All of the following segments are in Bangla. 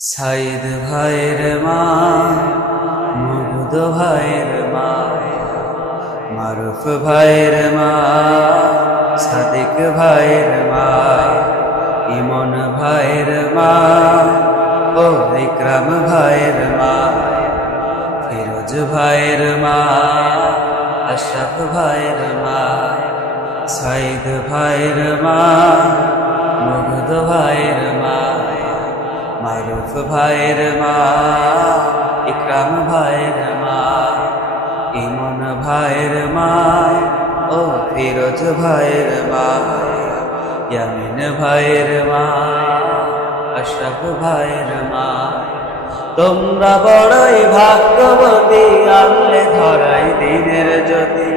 সাইদ ভাইয়ের মা, মুগ্ধ ভাইয়ের মা, মারুফ ভাইয়ের মা, সাদিক ভাইয়ের মা, ইমন ভাইয়ের মা, ও ইকরাম ভাইয়ের মা, ফিরোজ ভাইয়ের মা, আশরাফ ভাইয়ের মা, সাইদ ভাইয়ের মা, মুগ্ধ ভাইয়ের মা, মারুফ ভাইয়ের মা, ইকরাম ভাইয়ের মা, ইমন ভাইয়ের মা, ও ফিরোজ ভাইয়ের মা, ইয়ামিন ভাইয়ের মা, আশরাফ ভাইয়ের মা। তোমরা বড়ই ভাগ্যবতী, আনলে ধরাই দিনের জ্যোতি।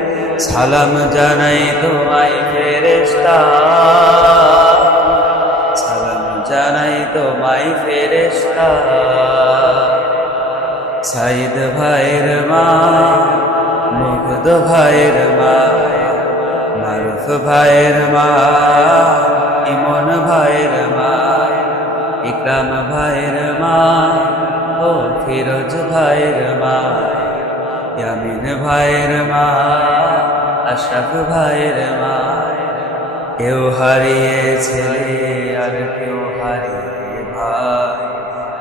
সালাম জানাই তোমায় ফেরেশতা, সালাম জানাই তোমায় ফেরেশতা। সাইদ ভাইয়ের মা, মুগ্ধ ভাইয়ের মা, মারুফ ভাইয়ের মা, ইমন ভাইয়ের মা, ইকরাম ভাইয়ের মা, ও ফিরোজ ভাইয়ের মা, ইয়ামিন ভাইয়ের মা, আশরাফ ভাইয়ের মা। কেউ হারিয়ে ছেলে আর কেউ হারিয়ে ভাই,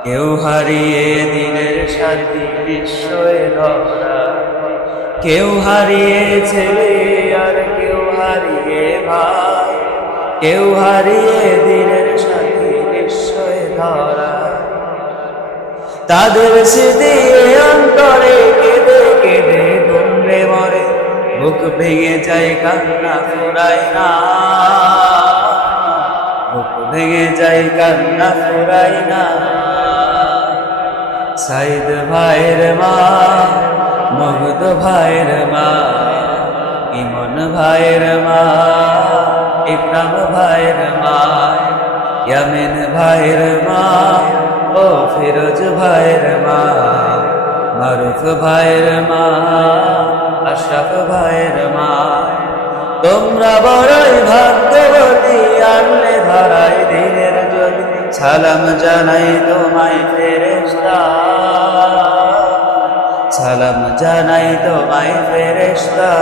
কেউ হারিয়ে দিনের সাথী বিস্ময়ে ধরা। কেউ হারিয়ে ছেলে আর কেউ হারিয়ে ভাই, কেউ হারিয়ে দিনের সাথী বিস্ময়ে ধরা। তাদের স্মৃতি অন্তরে কেঁদে কেঁদে দুমড়ে মরে, বুক ভেঙে যায় কান্না ফুরায় না, বুক ভেঙে যায় কান্না ফুরায় না। সাইদ ভাইয়ের মা, মুগ্ধ ভাইয়ের মা, ইমন ভাইয়ের মা, ইকরাম ভাইয়ের মা, ইয়ামিন ভাইয়ের মা, ও ফিরোজ ভাইয়ের মা, মারুফ ভাইয়ের মা, আশরাফ ভাইয়ের মা। তোমরা বড়ই ভাগ্যবতী, আনলে ধরাই দিনের জ্যোতি। সালাম জানাই তোমায় ফেরেশতা, সালাম জানাই তোমায় ফেরেশতা।